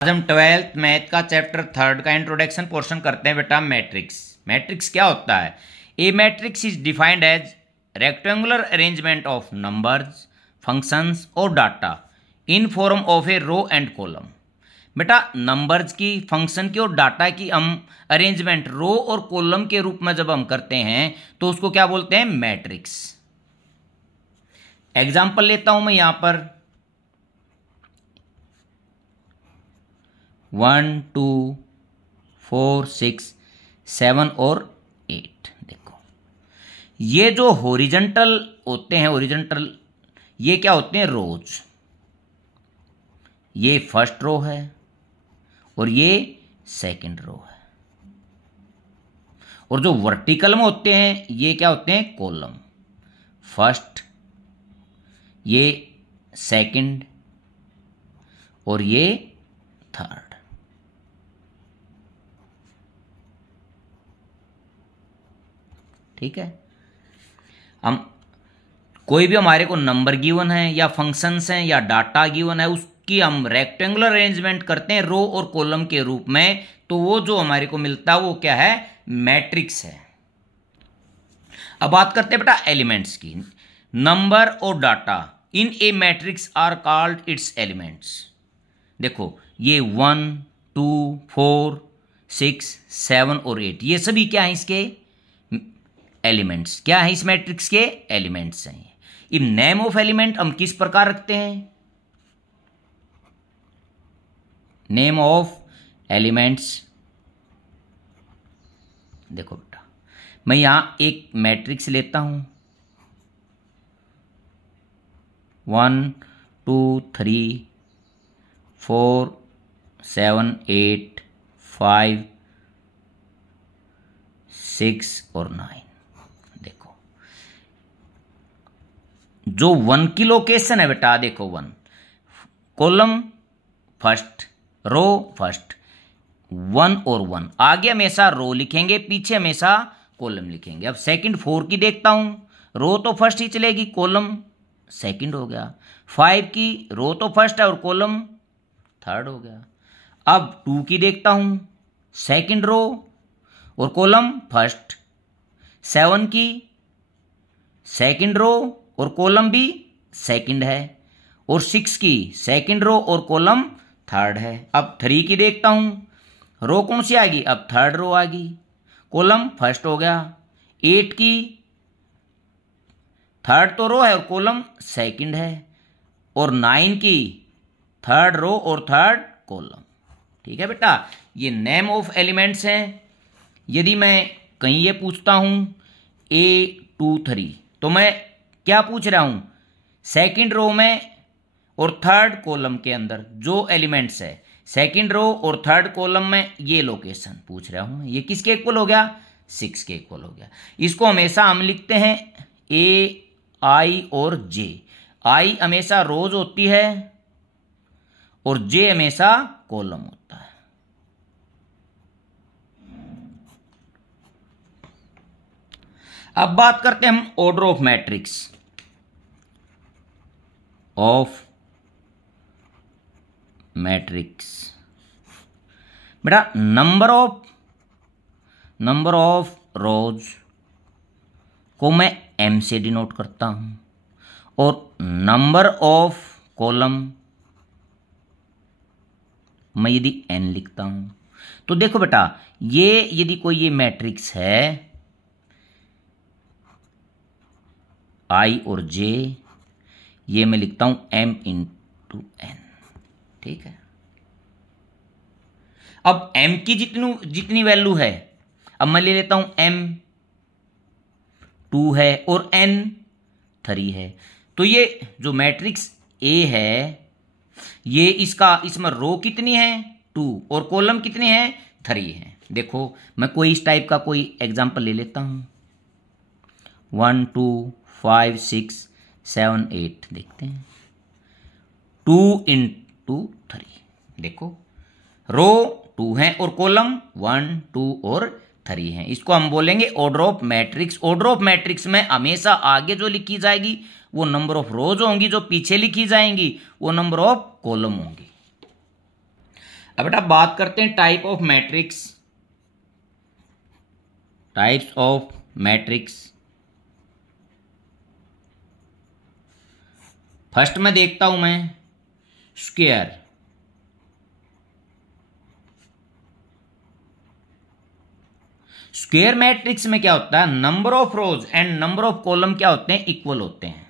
आज हम 12th math का चैप्टर 3 का इंट्रोडक्शन पोर्शन करते हैं बेटा। मैट्रिक्स मैट्रिक्स क्या होता है? A matrix is defined as rectangular arrangement of numbers, functions और data in form of a row and column. बेटा नंबर्स की, फंक्शन की और डाटा की हम अरेंजमेंट रो और कॉलम के रूप में जब हम करते हैं तो उसको क्या बोलते हैं? मैट्रिक्स। एग्जाम्पल लेता हूं मैं यहां पर 1 2 4 6 7 और 8। देखो ये जो हॉरिजॉन्टल होते हैं, हॉरिजॉन्टल ये क्या होते हैं? रोज। ये फर्स्ट रो है और ये सेकंड रो है। और जो वर्टिकल में होते हैं ये क्या होते हैं? कॉलम। फर्स्ट, ये सेकंड और ये थर्ड। ठीक है। हम कोई भी हमारे को नंबर गिवन है या फंक्शंस हैं या डाटा गिवन है, उसकी हम रेक्टेंगुलर अरेंजमेंट करते हैं रो और कॉलम के रूप में, तो वो जो हमारे को मिलता है वो क्या है? मैट्रिक्स है। अब बात करते हैं बेटा एलिमेंट्स की। नंबर और data in a matrix are called its elements. देखो ये 1 2 4 6 7 और 8 ये सभी क्या है? इसके एलिमेंट्स। क्या है इस मैट्रिक्स के? एलिमेंट्स हैं। इन नेम ऑफ एलिमेंट हम किस प्रकार रखते हैं? Name of elements. देखो बेटा मैं यहां एक मैट्रिक्स लेता हूं 1 2 3 4 7 8 5 6 और 9। देखो जो 1 की लोकेशन है बेटा, देखो 1 कॉलम फर्स्ट, रो फर्स्ट, 1 और 1 आगे हमेशा रो लिखेंगे, पीछे हमेशा कॉलम लिखेंगे। अब सेकंड 4 की देखता हूं, रो तो फर्स्ट ही चलेगी, कॉलम सेकंड हो गया। 5 की रो तो फर्स्ट है और कॉलम थर्ड हो गया। अब 2 की देखता हूं, सेकंड रो और कॉलम फर्स्ट। 7 की सेकंड रो और कॉलम भी सेकंड है। और 6 की सेकंड रो और कॉलम थर्ड है। अब 3 की देखता हूं, रो कौन सी आएगी? अब थर्ड रो आ गई, कॉलम फर्स्ट हो गया। 8 की थर्ड तो रो है और कॉलम सेकंड है। और 9 की थर्ड रो और थर्ड कॉलम। ठीक है बेटा, ये नेम ऑफ एलिमेंट्स हैं। यदि मैं कहीं ये पूछता हूं A23 तो मैं क्या पूछ रहा हूं? सेकंड रो में और थर्ड कॉलम के अंदर जो एलिमेंट्स है, सेकंड रो और थर्ड कॉलम में ये लोकेशन पूछ रहा हूं। ये किसके इक्वल हो गया? 6 के इक्वल हो गया। इसको हमेशा हम लिखते हैं A I और J। I हमेशा रोज होती है और J हमेशा कॉलम होता है। अब बात करते हैं हम ऑर्डर ऑफ मैट्रिक्स बेटा नंबर ऑफ रोज को मैं M से डिनोट करता हूं और नंबर ऑफ कॉलम मैं यदि N लिखता हूं। तो देखो बेटा ये यदि कोई ये मैट्रिक्स है I और J, ये मैं लिखता हूं M इंटू N। ठीक है। अब M की जितनी वैल्यू है, अब मैं ले लेता हूं M 2 है और N 3 है। तो ये जो मैट्रिक्स A है ये इसमें रो कितनी है? 2 और कॉलम कितनी है? 3 है। देखो मैं कोई इस टाइप का कोई एग्जांपल ले लेता हूं 1 2 5 6 7 8। देखते हैं 2 इंटू 3। देखो रो 2 है और कॉलम 1 2 और 3 है। इसको हम बोलेंगे order of matrix. Order of matrix में हमेशा आगे जो लिखी जाएगी वो नंबर ऑफ रोज होंगी, जो पीछे लिखी जाएंगी वो नंबर ऑफ कॉलम होंगी। अब बेटा बात करते हैं टाइप्स ऑफ मैट्रिक्स। फर्स्ट में देखता हूं मैं स्क्वायर। स्क्वायर मैट्रिक्स में क्या होता है, number of rows and number of column क्या होते हैं, इक्वल होते हैं।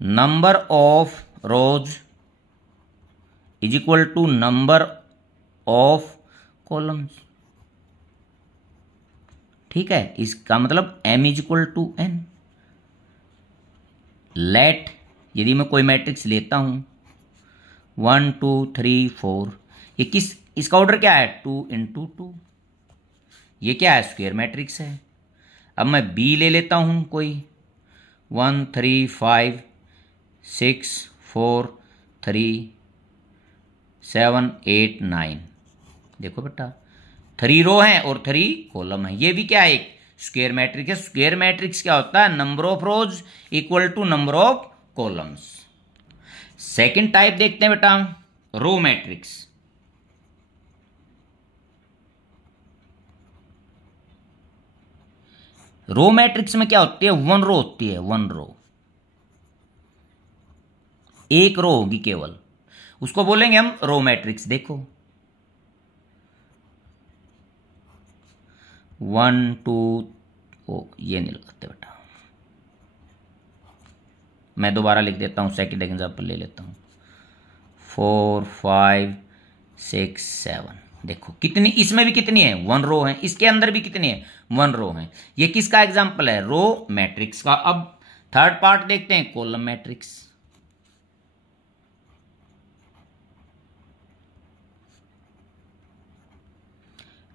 Number of rows is equal to number of columns. ठीक है, इसका मतलब m is equal to n। Let यदि मैं कोई मैट्रिक्स लेता हूं 1 2 3 4, ये किस, इसका ऑर्डर क्या है 2 इंटू 2, ये क्या है स्क्वायर मैट्रिक्स है। अब मैं b ले लेता हूं कोई 1 3 5 6 4 3 7 8 9। देखो बेटा 3 रो हैं और 3 कॉलम हैं, ये भी क्या है एक स्क्वायर मैट्रिक्स है। स्क्वायर मैट्रिक्स क्या होता है, number of rows equal to number of columns. Second type देखते हैं बेटा रो मैट्रिक्स। रो मैट्रिक्स में क्या होती है, 1 रो होती है, 1 रो, एक रो होगी केवल, उसको बोलेंगे हम रो मैट्रिक्स। देखो 1 2, ओ ये नहीं लगाते बेटा, मैं दोबारा लिख देता हूं, सेकंड एग्जांपल ले लेता हूं 4 5 6 7। देखो कितनी, इसमें भी कितनी है 1 रो है, इसके अंदर भी कितनी है 1 रो है। ये किसका एग्जांपल है, रो मैट्रिक्स का। अब थर्ड पार्ट देखते हैं कॉलम मैट्रिक्स।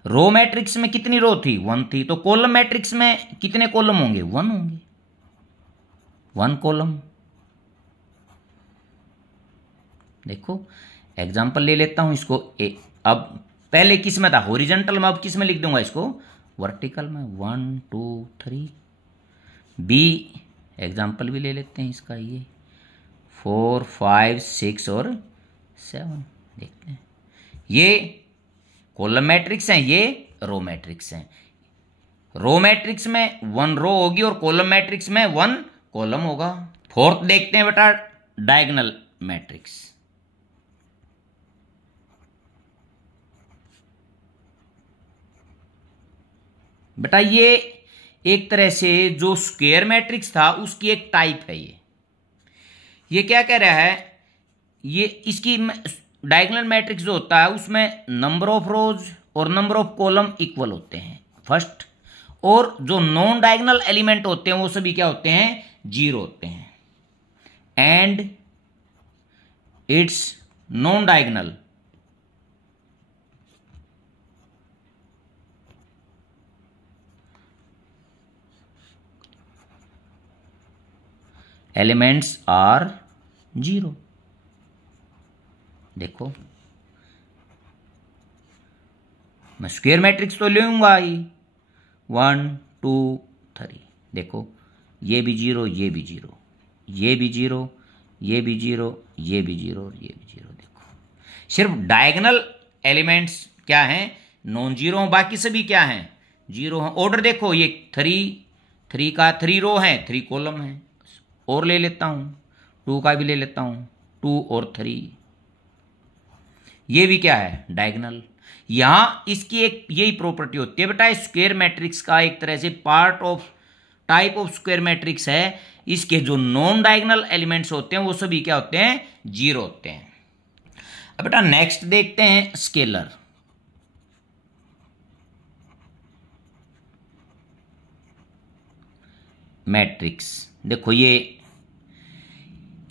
रो मैट्रिक्स में कितनी रो थी 1 थी, तो कॉलम मैट्रिक्स में कितने कॉलम होंगे 1 होंगे, 1 कॉलम। देखो एग्जांपल ले लेता हूं इसको अब पहले किस में था हॉरिजॉन्टल में, अब किस में लिख दूंगा इसको वर्टिकल में 1 2 3। बी एग्जांपल भी ले लेते हैं इसका, ये 4 5 6 और 7। देखते हैं ये कॉलम मैट्रिक्स हैं, ये रो मैट्रिक्स हैं। रो मैट्रिक्स में 1 रो होगी और कॉलम मैट्रिक्स में 1 कॉलम होगा। फोर्थ देखते हैं बेटा डायगोनल मैट्रिक्स। बेटा ये एक तरह से जो स्क्वायर मैट्रिक्स था उसकी एक टाइप है। ये क्या कह रहा है, ये इसकी डायगोनल मैट्रिक्स जो होता है उसमें नंबर ऑफ रोज और नंबर ऑफ कॉलम इक्वल होते हैं फर्स्ट, और जो नॉन डायगोनल एलिमेंट होते हैं वो सभी क्या होते हैं 0 होते हैं। And its non diagonal elements are 0। देखो मैं स्क्वायर मैट्रिक्स तो लूंगा ही 1 2 3। देखो ये भी 0, ये भी 0, ये भी 0, ये भी 0, ये भी 0 और ये भी 0। देखो सिर्फ डायगोनल एलिमेंट्स क्या हैं नॉन 0, बाकी सभी क्या हैं 0 हैं। ऑर्डर देखो ये 3 का 3 रो है 3 कॉलम है। और ले लेता हूं 2 का भी ले लेता हूं 2 और 3, ये भी क्या है डायगोनल। यहां इसकी एक यही प्रॉपर्टी होती है बेटा, स्क्वायर मैट्रिक्स का एक तरह से part of type of square matrix है, इसके जो नॉन डायगोनल एलिमेंट्स होते हैं वो सभी क्या होते हैं 0 होते हैं। अब बेटा नेक्स्ट देखते हैं स्केलर। मैट्रिक्स देखो ये,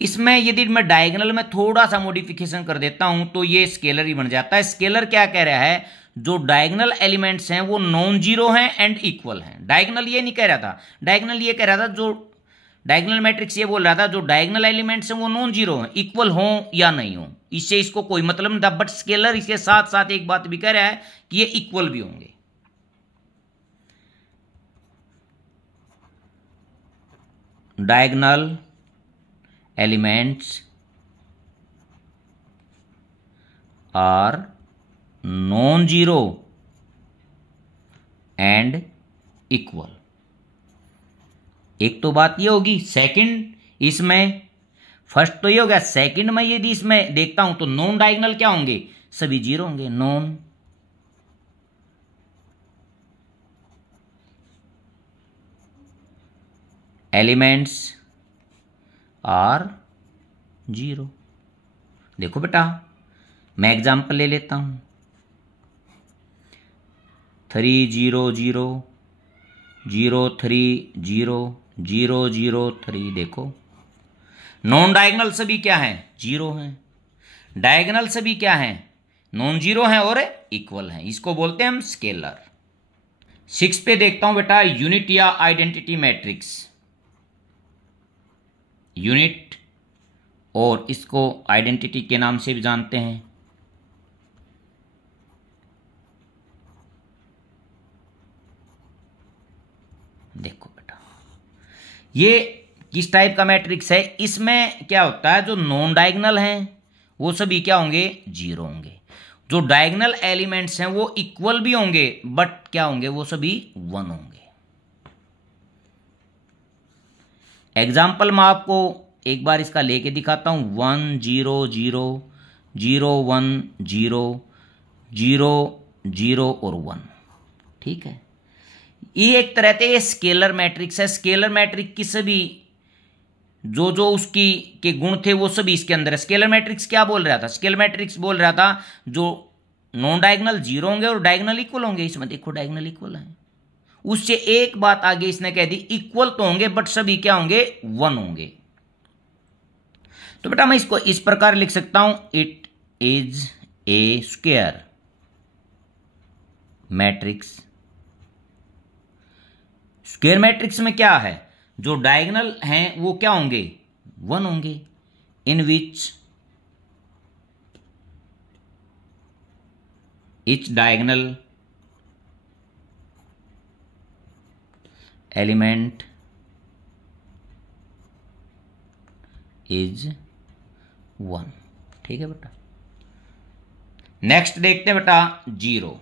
इसमें यदि मैं डायगोनल में थोड़ा सा मॉडिफिकेशन कर देता हूं तो ये स्केलर ही बन जाता है। स्केलर क्या कह रहा है, जो डायगोनल एलिमेंट्स हैं वो नॉन 0 हैं एंड इक्वल हैं। डायगोनल ये नहीं कह रहा था, डायगोनल ये कह रहा था, जो डायगोनल मैट्रिक्स ये बोल रहा था जो डायगोनल एलिमेंट्स हैं वो नॉन 0 हैं, इक्वल हो या नहीं हो, इससे इसको कोई मतलब नहीं था। बट स्केलर इसके साथ साथ एक बात भी कह रहा है कि ये इक्वल भी होंगे। Diagonal elements are non zero and equal. एक तो बात ये होगी। सेकंड, इसमें फर्स्ट तो ये हो गया। सेकंड में यदि इसमें देखता हूं तो नॉन डायगोनल क्या होंगे, सभी जीरो होंगे। Non elements are zero. देखो बेटा, मैं एग्जांपल ले लेता हूं। 3 0 0 0 3 0 0 0 3। देखो नॉन डायगोनल सभी क्या हैं, जीरो हैं। डायगोनल सभी क्या हैं, नॉन जीरो हैं और इक्वल हैं। इसको बोलते हैं हम स्केलर। 6 पे देखता हूं बेटा, यूनिट या आइडेंटिटी मैट्रिक्स। यूनिट और इसको आइडेंटिटी के नाम से भी जानते हैं। देखो बेटा, ये किस टाइप का मैट्रिक्स है। इसमें क्या होता है, जो नॉन डायगोनल हैं वो सभी क्या होंगे, जीरो होंगे। जो डायगोनल एलिमेंट्स हैं वो इक्वल भी होंगे, बट क्या होंगे, वो सभी वन होंगे। एग्जाम्पल मैं आपको एक बार इसका लेके दिखाता हूं। 1 0 0 0 1 0 0 0 और 1। ठीक है, ये एक तरह से स्केलर मैट्रिक्स है। स्केलर मैट्रिक्स की सभी जो जो उसकी के गुण थे वो सभी इसके अंदर है। स्केलर मैट्रिक्स क्या बोल रहा था, स्केलर मैट्रिक्स बोल रहा था जो नॉन डायगोनल जीरो होंगे और डायगोनल इक्वल होंगे। इसमें देखो डायगोनल इक्वल है। उससे एक बात आगे इसने कह दी, इक्वल तो होंगे बट सभी क्या होंगे, वन होंगे। तो बेटा मैं इसको इस प्रकार लिख सकता हूं, it is a square matrix. Square matrix में क्या है, जो डायगोनल हैं वो क्या होंगे, वन होंगे। इन विच each diagonal element is one. ठीक है बेटा, नेक्स्ट देखते हैं बेटा, जीरो।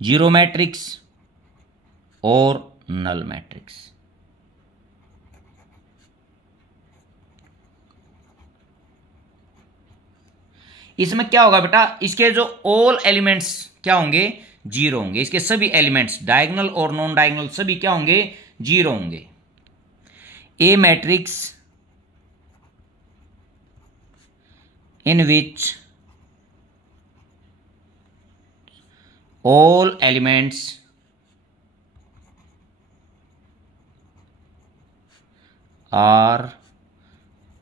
जीरो मैट्रिक्स और नल मैट्रिक्स। इसमें क्या होगा बेटा, इसके जो ऑल एलिमेंट्स क्या होंगे, जीरो होंगे। इसके सभी एलिमेंट्स डायगोनल और नॉन डायगोनल सभी क्या होंगे, जीरो होंगे। A matrix in which all elements are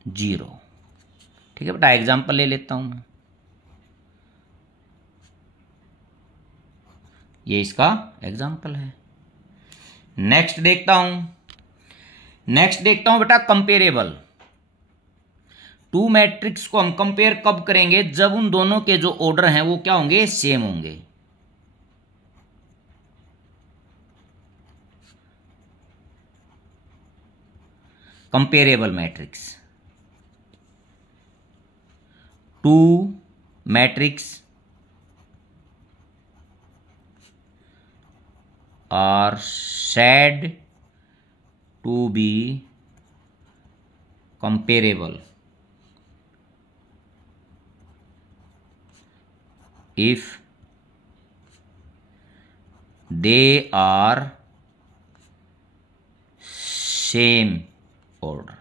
zero. ठीक है बेटा, एग्जांपल ले लेता हूं मैं। ये इसका एग्जाम्पल है। नेक्स्ट देखता हूं बेटा, कंपेरेबल। टू मैट्रिक्स को हम कंपेयर कब करेंगे, जब उन दोनों के जो ऑर्डर हैं वो क्या होंगे, सेम होंगे। Comparable matrix. Two matrix are said to be comparable if they are same order।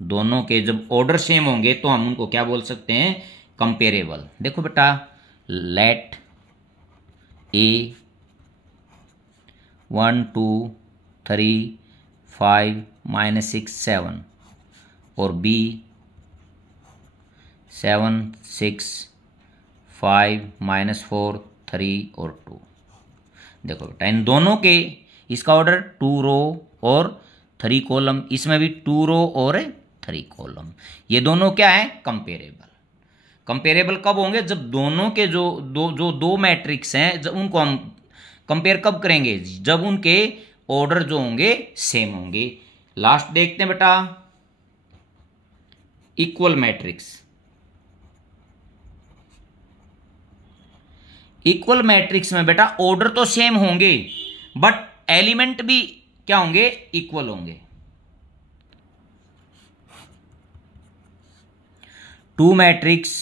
दोनों के जब ऑर्डर सेम होंगे तो हम उनको क्या बोल सकते हैं, कंपेरेबल। देखो बेटा, लेट ए 1 2 3 5 -6 7 और B 7 6 5 -4 3 और 2। देखो बेटा, इन दोनों के इसका ऑर्डर 2 रो और 3 कॉलम, इसमें भी 2 रो और 3 कॉलम। ये दोनों क्या है, कंपेरेबल। कंपेरेबल कब होंगे, जब दोनों के जो दो मैट्रिक्स हैं, जब उनको हम कंपेयर कब करेंगे, जब उनके ऑर्डर जो होंगे सेम होंगे। लास्ट देखते हैं बेटा, इक्वल मैट्रिक्स। इक्वल मैट्रिक्स में बेटा ऑर्डर तो सेम होंगे बट एलिमेंट भी क्या होंगे, इक्वल होंगे। Two matrix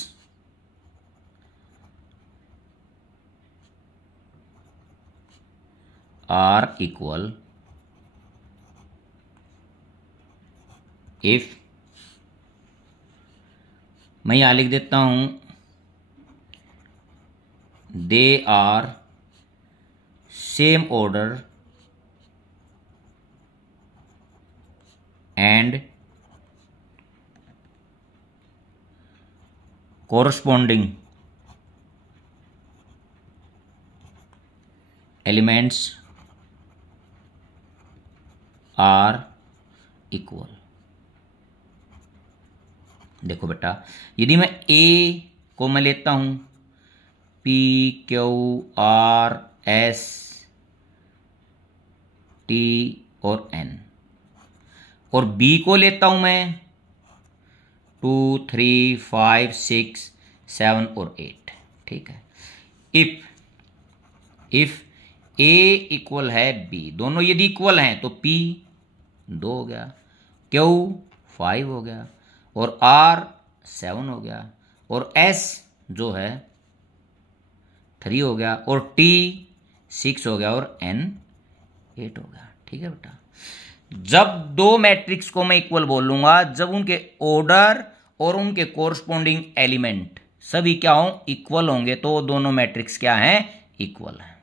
are equal if, मैं यहां लिख देता हूं, they are same order and corresponding elements are equal। देखो बेटा, यदि मैं A को मैं लेता हूं P Q R S T और N, और B को लेता हूं मैं 2 3 5 6 7 और 8, ठीक है। इफ A इक्वल है B, दोनों यदि इक्वल हैं तो P 2 हो गया, Q 5 हो गया, और R 7 हो गया, और S जो है 3 हो गया, और T 6 हो गया, और N 8 हो गया, ठीक है बेटा। जब दो मैट्रिक्स को मैं इक्वल बोलूंगा जब उनके ऑर्डर और उनके कोरस्पॉन्डिंग एलिमेंट सभी क्या हों, इक्वल होंगे, तो दोनों मैट्रिक्स क्या हैं, इक्वल हैं।